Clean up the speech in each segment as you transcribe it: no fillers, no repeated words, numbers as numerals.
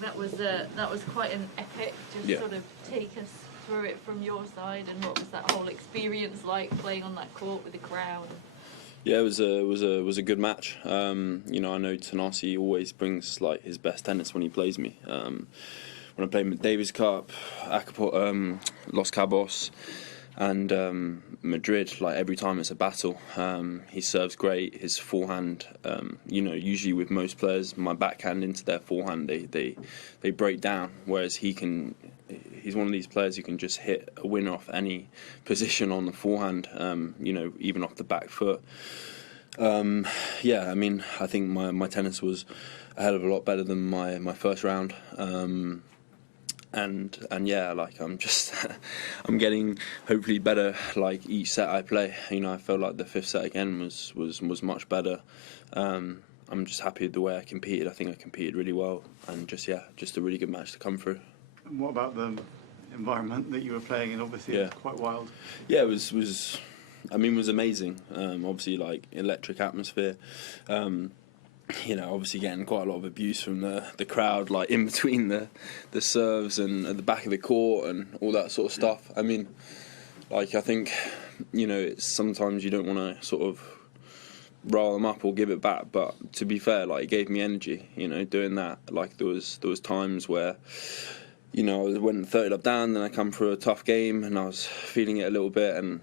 that was quite an epic. Just sort of take us through it from your side, and what was that whole experience like playing on that court with the crowd? Yeah, it was a good match. I know Thanasi always brings like his best tennis when he plays me. When I played Davis Cup, Los Cabos, and Madrid, like every time it's a battle. He serves great. His forehand, usually with most players, my backhand into their forehand, they break down. Whereas he's one of these players who can just hit a winner off any position on the forehand. Even off the back foot. I think my tennis was a hell of a lot better than my first round. And I'm getting hopefully better like each set I play. I felt like the fifth set again was much better. I'm just happy with the way I competed. I think I competed really well, and just a really good match to come through. And what about the environment that you were playing in? Obviously, it was quite wild. Yeah, it was amazing. Obviously, like electric atmosphere. Obviously getting quite a lot of abuse from the crowd, like in between the serves and at the back of the court and all that sort of stuff. I mean, like I think, it's sometimes you don't want to sort of rile them up or give it back, but to be fair, like it gave me energy, doing that. Like there was times where, I went 30 up down, then I come through a tough game and I was feeling it a little bit, and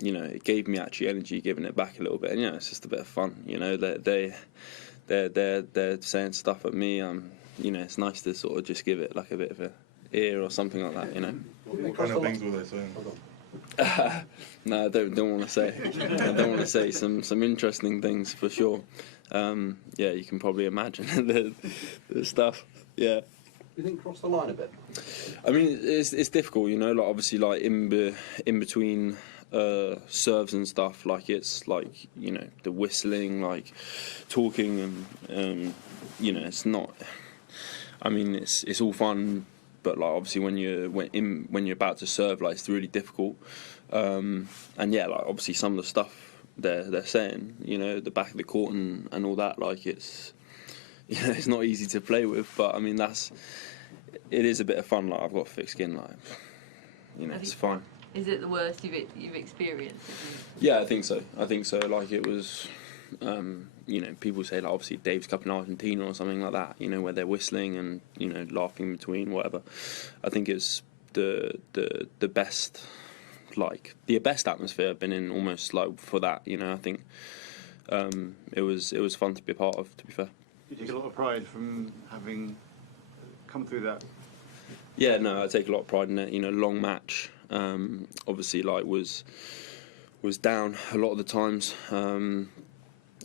it gave me actually energy, giving it back a little bit, and it's just a bit of fun. They're saying stuff at me. It's nice to sort of just give it like a bit of a ear or something like that. What kind of things were they saying? No, I don't want to say. I don't want to say some interesting things for sure. You can probably imagine the stuff. Yeah. Do you think cross the line a bit? I mean, it's difficult, like obviously, like in between serves and stuff. Like it's like the whistling, like talking, and it's not. I mean, it's all fun, but like obviously when you're about to serve, like it's really difficult. Like obviously some of the stuff they're saying, the back of the court and all that, like it's. It's not easy to play with, but I mean it is a bit of fun. Like I've got thick skin, like it's fine. Is it the worst you've experienced? Yeah, I think so. Like it was, people say like obviously Davis Cup in Argentina or something like that. Where they're whistling and laughing in between, whatever. I think it's the best, like the best atmosphere I've been in almost like for that. I think it was fun to be a part of. To be fair. You take a lot of pride from having come through that. Yeah, no, I take a lot of pride in it. Long match. Obviously, like was down a lot of the times, and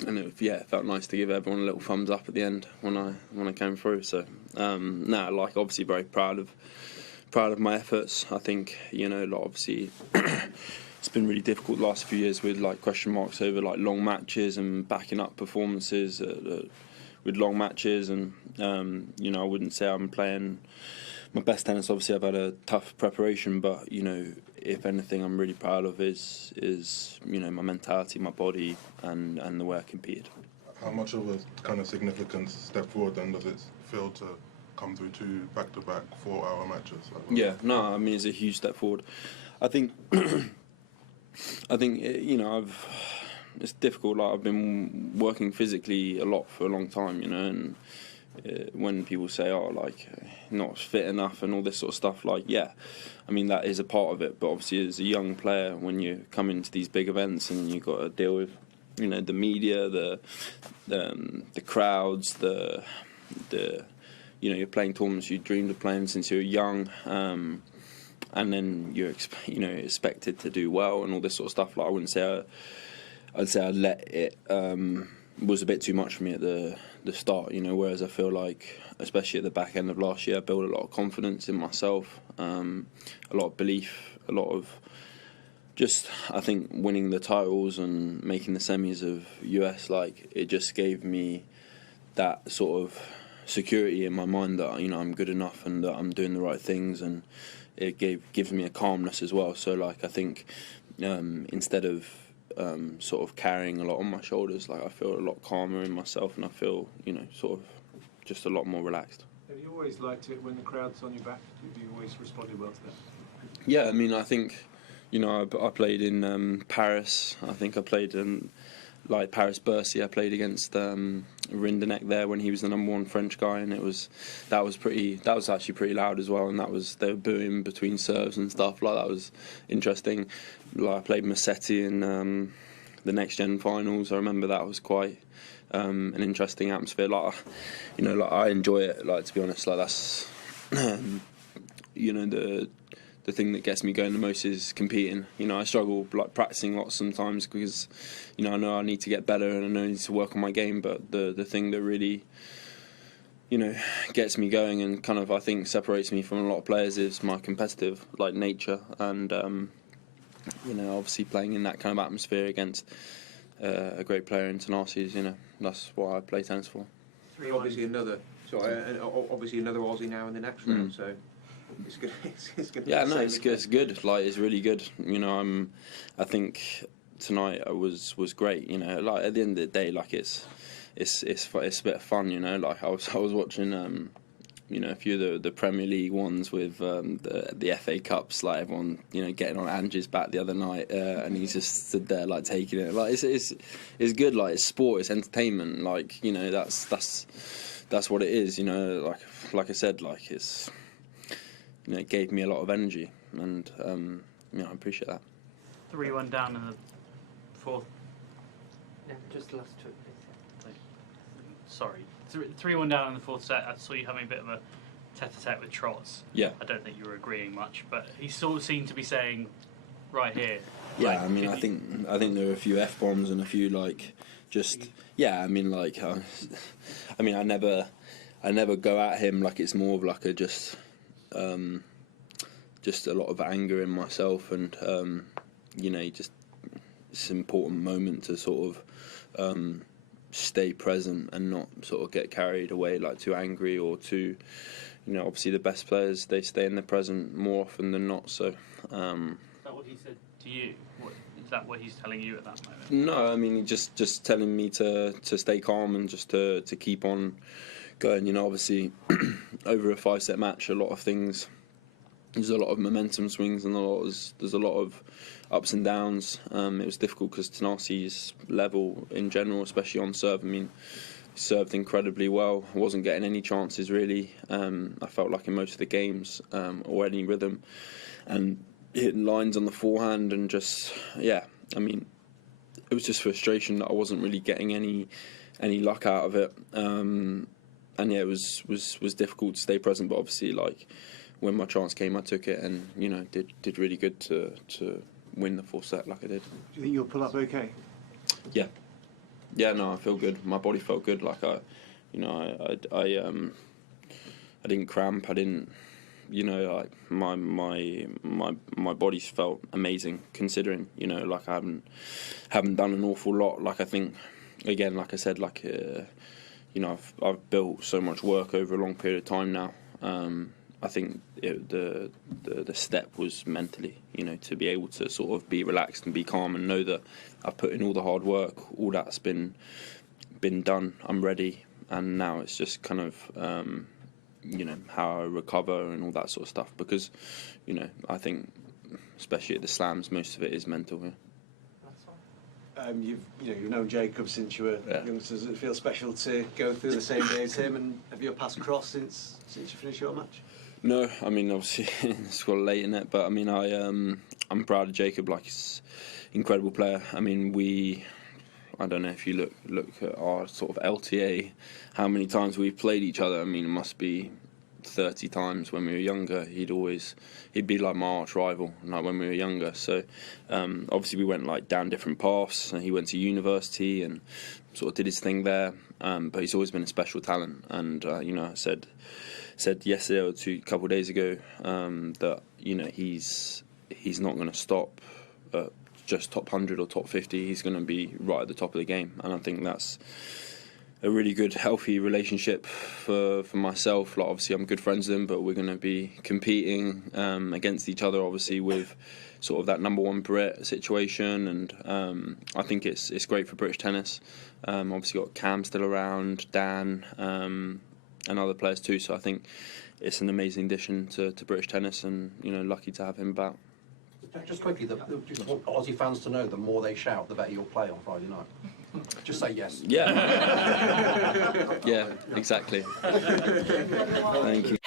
it felt nice to give everyone a little thumbs up at the end when I came through. So, like obviously very proud of my efforts. I think like obviously. It's been really difficult the last few years with like question marks over like long matches and backing up performances with long matches, and I wouldn't say I'm playing my best tennis. Obviously I've had a tough preparation, but if anything I'm really proud of is my mentality, my body, and the way I competed. How much of a kind of significant step forward then does it feel to come through 2 back-to-back 4-hour matches? Yeah, no, I mean it's a huge step forward. I think it's difficult. Like I've been working physically a lot for a long time, and when people say, "Oh, like not fit enough" and all this sort of stuff, like I mean that is a part of it. But obviously, as a young player, when you come into these big events and you've got to deal with, the media, the crowds, you're playing tournaments you dreamed of playing since you were young. And then you're expected to do well and all this sort of stuff. Like I wouldn't say I'd say I let it was a bit too much for me at the start. Whereas I feel like, especially at the back end of last year, I built a lot of confidence in myself, a lot of belief, a lot of just I think winning the titles and making the semis of US. Like it just gave me that sort of security in my mind that I'm good enough and that I'm doing the right things, and it gives me a calmness as well. So like I think instead of sort of carrying a lot on my shoulders, like I feel a lot calmer in myself, and I feel sort of just a lot more relaxed. Have you always liked it when the crowd's on your back? Have you always responded well to that? Yeah, I mean, I think, I played in Paris. I think I played in Paris-Bercy. I played against Rinderknecht there when he was the #1 French guy, and that was actually pretty loud as well. And they were booing between serves and stuff. Like, that was interesting. Like, I played Massetti in the Next Gen finals. I remember that was quite an interesting atmosphere. Like, I enjoy it. Like, to be honest, like that's the thing that gets me going the most is competing. I struggle like practicing lots sometimes because I know I need to get better and I know I need to work on my game. But the thing that really gets me going and kind of I think separates me from a lot of players is my competitive nature and obviously playing in that kind of atmosphere against a great player in Thanasi, that's what I play tennis for. Obviously another Aussie now in the next round, so it's good. It's good. Yeah, no, it's good. It's good. Like, it's really good. I think tonight was great. Like at the end of the day, like it's a bit of fun. Like I was watching a few of the Premier League ones with the FA Cups, like everyone getting on Angie's back the other night, and he's just stood there like taking it. Like it's good. Like it's sport, it's entertainment. Like that's what it is. Like I said, like it's. It gave me a lot of energy, and I appreciate that. 3-1 down in the fourth. Yeah, just the last two. Sorry, 3-1 down in the fourth set. I saw you having a bit of a tete-a-tete with Trotz. Yeah. I don't think you were agreeing much, but he sort of seemed to be saying, "Right here." Yeah, I mean, I think there were a few F-bombs and a few I never go at him like it's more of like a just a lot of anger in myself, and it's an important moment to sort of stay present and not sort of get carried away like too angry or too obviously the best players, they stay in the present more often than not. So is that what he said to you? Is that what he's telling you at that moment? No, I mean just telling me to stay calm and just to keep on going. Obviously over a 5-set match, a lot of things. There's a lot of momentum swings and there's a lot of ups and downs. It was difficult because Thanasi's level in general, especially on serve, I mean, he served incredibly well. I wasn't getting any chances really. I felt like in most of the games or any rhythm, and hitting lines on the forehand and I mean, it was just frustration that I wasn't really getting any luck out of it. And yeah, it was difficult to stay present, but obviously when my chance came, I took it and did really good to win the 4th set like I did. Do you think you'll pull up okay? Yeah, no, I feel good. My body felt good. Like I didn't cramp. I didn't, my body felt amazing considering, like I haven't done an awful lot. Like I think, again, like I said, I've built so much work over a long period of time now. I think the step was mentally, to be able to sort of be relaxed and be calm and know that I've put in all the hard work, all that's been done, I'm ready, and now it's just kind of, how I recover and all that sort of stuff. Because, I think, especially at the slams, most of it is mental. Yeah. You've known Jacob since you were young. Does it feel special to go through the same day as him? And have your paths crossed since you finished your match? No, I mean obviously it's got late in it, but I mean I'm proud of Jacob. Like, he's an incredible player. I mean I don't know if you look at our sort of LTA, how many times we've played each other. I mean, it must be 30 times. When we were younger, he'd be like my arch rival, like when we were younger. So obviously we went down different paths, and he went to university and sort of did his thing there. But he's always been a special talent, and I said yesterday or a couple of days ago that he's not going to stop at just top 100 or top 50. He's going to be right at the top of the game, and I think that's a really good, healthy relationship for myself. Like, obviously I'm good friends with him, but we're going to be competing against each other, obviously, with sort of that #1 Brit situation, and I think it's great for British tennis. Obviously got Cam still around, Dan, other players too. So I think it's an amazing addition to British tennis, and lucky to have him back. Just quickly, just want Aussie fans to know, the more they shout, the better you'll play on Friday night. Just say yes. Yeah. Yeah, exactly. Thank you.